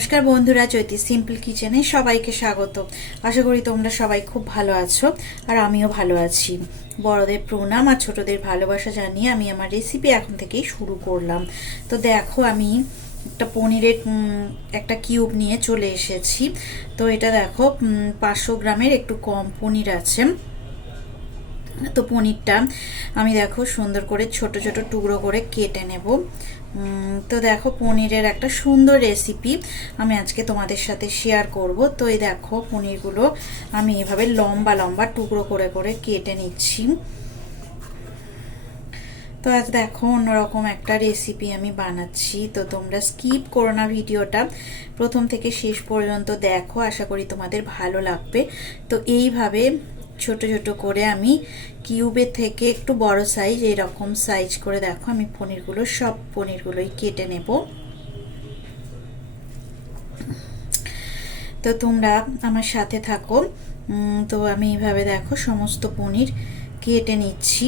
নমস্কার বন্ধুরা, জ্যোতি সিম্পল কিচেনে সবাইকে স্বাগত। আশা করি তোমরা সবাই খুব ভালো আছো আর আমিও ভালো আছি। বড়দের প্রণাম আর ছোটদের ভালোবাসা জানিয়ে আমি আমার রেসিপি এখন থেকেই শুরু করলাম। তো দেখো, আমি একটা পনিরের একটা কিউব নিয়ে চলে এসেছি। তো এটা দেখো 500 গ্রামের একটু কম পনির আছে। তো পনিরটা আমি দেখো সুন্দর করে ছোট ছোট টুকরো করে কেটে নেব। তো দেখো, পনিরের একটা সুন্দর রেসিপি আমি আজকে তোমাদের সাথে শেয়ার করব। তো এই দেখো, পনিরগুলো আমি এভাবে লম্বা লম্বা টুকরো করে করে কেটে নিচ্ছি। তো আজ দেখো অন্যরকম একটা রেসিপি আমি বানাচ্ছি। তো তোমরা স্কিপ করো না, ভিডিওটা প্রথম থেকে শেষ পর্যন্ত দেখো, আশা করি তোমাদের ভালো লাগবে। তো এইভাবে ছোট ছোট করে আমি কিউবের থেকে একটু বড় সাইজ, এরকম সাইজ করে দেখো আমি সব পনিরগুলোই কেটে নেব। তো তোমরা আমার সাথে থাকো। তো আমি এইভাবে দেখো সমস্ত পনির কেটে নিচ্ছি।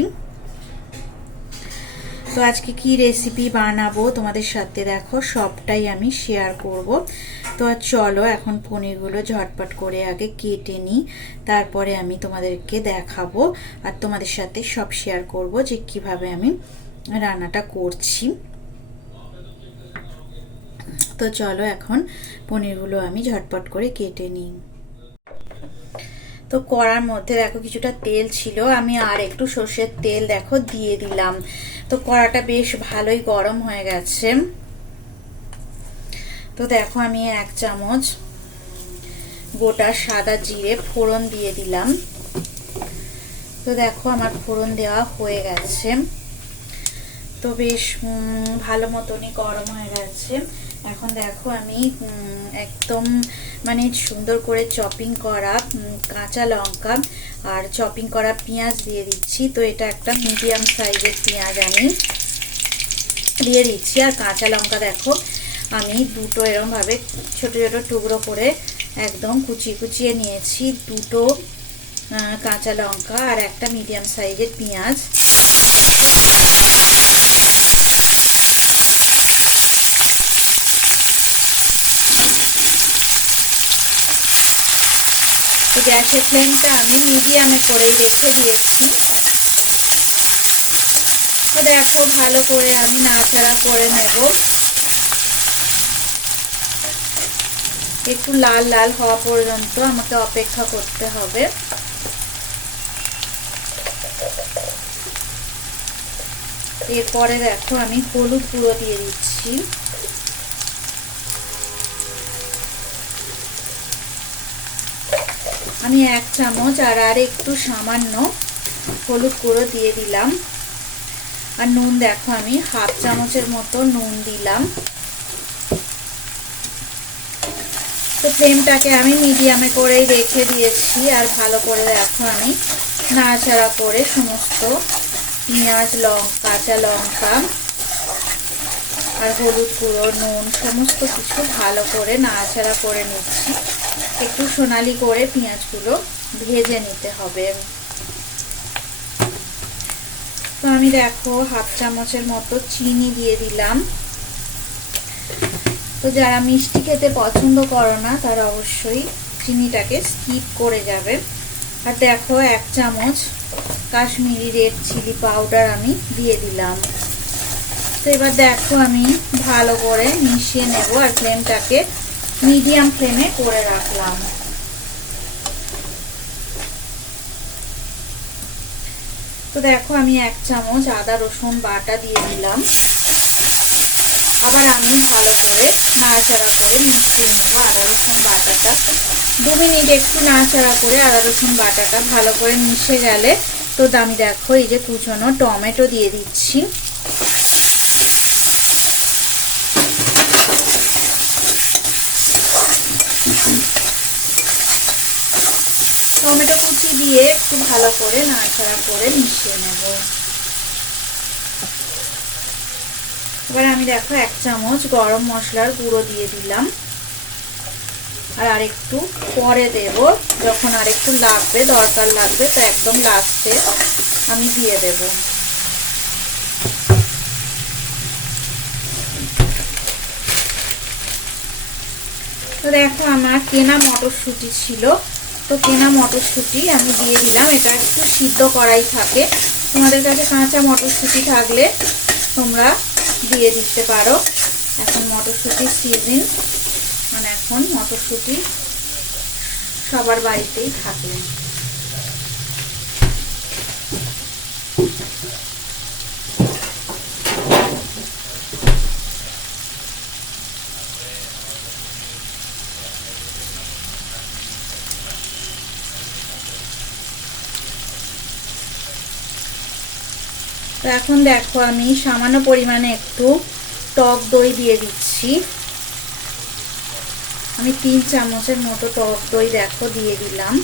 তো আজকে কি রেসিপি বানাবো তোমাদের সাথে দেখো সবটাই আমি শেয়ার করব। তো চলো এখন পনিরগুলো ঝটপট করে আগে কেটে নিই, তারপরে আমি তোমাদেরকে দেখাবো আর তোমাদের সাথে সব শেয়ার করব যে কিভাবে আমি রান্নাটা করছি। তো চলো এখন পনিরগুলো আমি ঝটপট করে কেটে নিই। তো কড়ার মধ্যে দেখো কিছুটা তেল ছিল, আমি আর একটু সর্ষের তেল দেখো দিয়ে দিলাম। তো কড়াটা বেশ ভালোই গরম হয়ে গেছে। তো দেখো আমি 1 চামচ গোটা সাদা জিরে ফোড়ন দিয়ে দিলাম। তো দেখো আমার ফোড়ন দেওয়া হয়ে গেছে। তো বেশ ভালো মতনই গরম হয়ে গেছে। এখন দেখো আমি একদম মানে সুন্দর করে চপিং করা কাঁচা লঙ্কা আর চপিং করা পেঁয়াজ দিয়ে দিচ্ছি। তো এটা একটা মিডিয়াম সাইজের পেঁয়াজ আমি দিয়ে দিচ্ছি। আর কাঁচা লঙ্কা দেখো আমি দুটো এরকমভাবে ছোট ছোট টুকরো করে একদম কুচিয়ে কুচিয়ে নিয়েছি। দুটো কাঁচা লঙ্কা আর একটা মিডিয়াম সাইজের পেঁয়াজ। তো গ্যাসের ফ্লেমটা আমি মিডিয়ামে করেই রেখে দিয়েছি। তো দেখো ভালো করে আমি নাড়াচাড়া করে নেব। একটু লাল লাল হওয়া পর্যন্ত আমাকে অপেক্ষা করতে হবে। এরপরে দেখো আমি হলুদ গুঁড়ো দিয়ে দিচ্ছি। আমি 1 চামচ আর একটু সামান্য হলুদ গুঁড়ো দিয়ে দিলাম। আর নুন দেখো আমি 1/2 চামচের মতো নুন দিলাম। তো ফ্লেমটাকে আমি মিডিয়ামে করেই রেখে দিয়েছি। আর ভালো করে দেখো আমি নাড়াচাড়া করে সমস্ত পেঁয়াজ কাঁচা লঙ্কা আর হলুদ গুঁড়ো নুন সমস্ত কিছু ভালো করে নাড়াচাড়া করে নিচ্ছি। একটু সোনালি করে পেঁয়াজগুলো ভেজে নিতে হবে। তো আমি দেখো 1/2 চামচের মতো চিনি দিয়ে দিলাম। তো যারা মিষ্টি খেতে পছন্দ করো না তারা অবশ্যই চিনিটাকে স্কিপ করে যাবে। আর দেখো 1 চামচ কাশ্মীরি রেড চিলি পাউডার আমি দিয়ে দিলাম। তো এবার দেখো আমি ভালো করে মিশিয়ে নেব আর ফ্লেমটাকে মিডিয়াম ফ্লেমে করে রাখলাম। তো দেখো আমি 1 চামচ আদা রসুন বাটা দিয়ে দিলাম। আবার আমি ভালো করে নাড়াচাড়া করে মিশিয়ে নেব আদা রসুন বাটাটা। 2 মিনিট একটু নাড়াচাড়া করে আদা রসুন বাটাটা ভালো করে মিশে গেলে তো আমি দেখো এই যে কুচনো টমেটো দিয়ে দিচ্ছি। টমেটো কুচি দিয়ে একটু ভালো করে নাড়াচাড়া করে মিশিয়ে নেব। এবার আমি দেখো 1 চামচ গরম মশলার গুঁড়ো দিয়ে দিলাম। আর আরেকটু পরে দেব, যখন আরেকটু দরকার লাগবে, তো একদম লাস্টে আমি দিয়ে দেব। তো দেখো আমার কেনা মটরশুঁটি ছিল, তো কেনা মটরশুঁটি আমি দিয়ে দিলাম। এটা একটু সিদ্ধ করাই থাকে, তোমাদের কাছে কাঁচা মটরশুঁটি থাকলে তোমরা দিয়ে দিতে পারো। এখন মটরশুঁটির সিজন, মানে এখন মটরশুঁটি সবার বাড়িতেই থাকে। তো এখন দেখো আমি সামান্য পরিমাণে একটু টক দই দিয়ে দিচ্ছি। আমি 3 চামচের মতো টক দই দেখো দিয়ে দিলাম।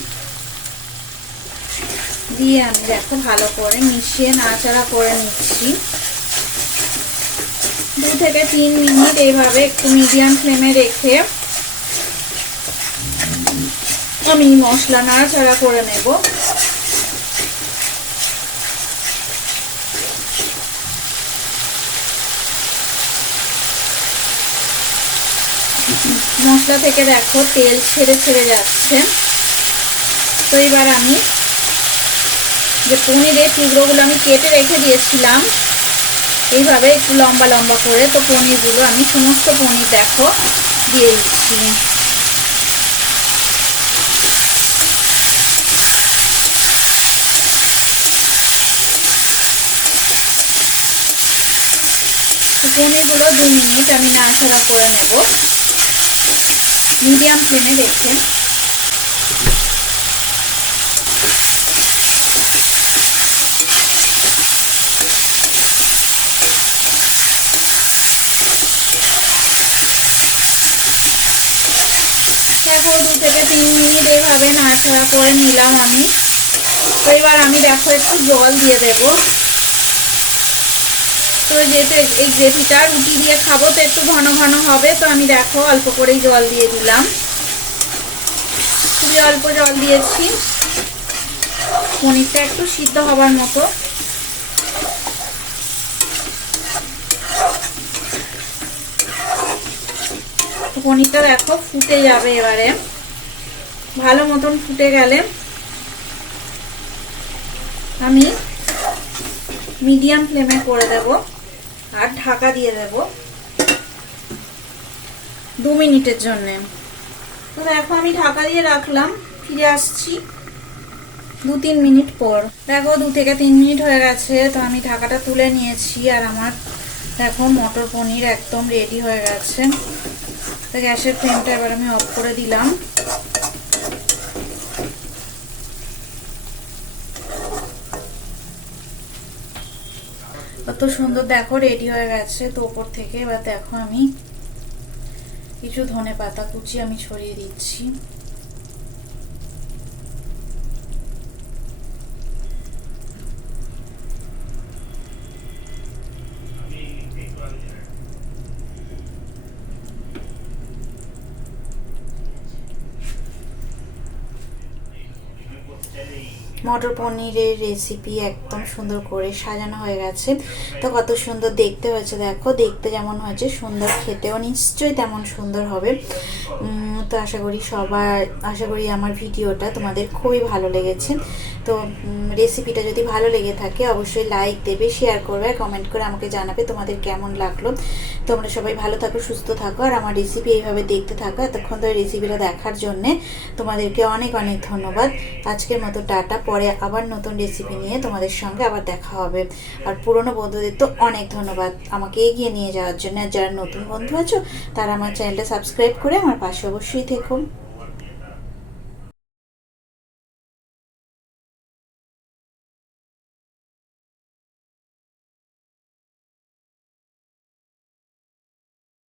দিয়ে আমি দেখো ভালো করে মিশিয়ে নাড়াচাড়া করে নিচ্ছি। 2 থেকে 3 মিনিট এইভাবে একটু মিডিয়াম ফ্লেমে রেখে আমি মশলা নাড়াচাড়া করে নেব। মশলা থেকে দেখো তেল ছেড়ে ছেড়ে যাচ্ছে। তো এবার আমি যে পনিরের টুকরোগুলো আমি কেটে রেখে দিয়েছিলাম এইভাবে একটু লম্বা লম্বা করে, তো পনিরগুলো আমি সমস্ত পনির দেখো দিয়ে দিচ্ছি। পনিরগুলো 2 মিনিট আমি নাড়াচাড়া করে নেব মিডিয়াম ফ্লেমে রেখে। দেখো 2 থেকে 3 মিনিট এইভাবে নাড়াচাড়া করে নিলাম আমি। তো এবার আমি দেখো একটু জল দিয়ে দেব। তো যেহেতু এই গ্রেভিটা রুটি দিয়ে খাবো তো একটু ঘন ঘন হবে, তো আমি দেখো অল্প করেই জল দিয়ে দিলাম। খুবই অল্প জল দিয়েছি, পনিরটা একটু সিদ্ধ হবার মতো। পনিরটা দেখো ফুটে যাবে এবারে, ভালো মতন ফুটে গেলে আমি মিডিয়াম ফ্লেমে করে দেব আর ঢাকা দিয়ে দেব 2 মিনিটের জন্য। তো দেখো আমি ঢাকা দিয়ে রাখলাম, ফিরে আসছি 2-3 মিনিট পর। দেখো 2 থেকে 3 মিনিট হয়ে গেছে, তো আমি ঢাকাটা তুলে নিয়েছি আর আমার দেখো মটর পনির একদম রেডি হয়ে গেছে। তো গ্যাসের ফ্লেমটা এবার আমি অফ করে দিলাম। কত সুন্দর দেখো রেডি হয়ে গেছে। তো উপর থেকে এবার দেখো আমি কিছু ধনেপাতা কুচি আমি ছড়িয়ে দিচ্ছি। মটর পনিরের রেসিপি একদম সুন্দর করে সাজানো হয়ে গেছে। তো কত সুন্দর দেখতে হয়েছে দেখো, দেখতে যেমন হয়েছে সুন্দর, খেতেও নিশ্চয়ই তেমন সুন্দর হবে। তো আশা করি আমার ভিডিওটা তোমাদের খুবই ভালো লেগেছে। তো রেসিপিটা যদি ভালো লেগে থাকে অবশ্যই লাইক দেবে, শেয়ার করবে, কমেন্ট করে আমাকে জানাবে তোমাদের কেমন লাগলো। তোমরা সবাই ভালো থাকো, সুস্থ থাকো, আর আমার রেসিপি এইভাবে দেখতে থাকো। এতক্ষণ ধরে রেসিপিটা দেখার জন্যে তোমাদেরকে অনেক অনেক ধন্যবাদ। আজকের মতো টাটা, পরে আবার নতুন রেসিপি নিয়ে তোমাদের সঙ্গে আবার দেখা হবে। আর পুরনো বন্ধুদের তো অনেক ধন্যবাদ আমাকে এগিয়ে নিয়ে যাওয়ার জন্য। আর যারা নতুন বন্ধু আছো তারা আমার চ্যানেলটা সাবস্ক্রাইব করে আমার পাশে অবশ্যই থেকো।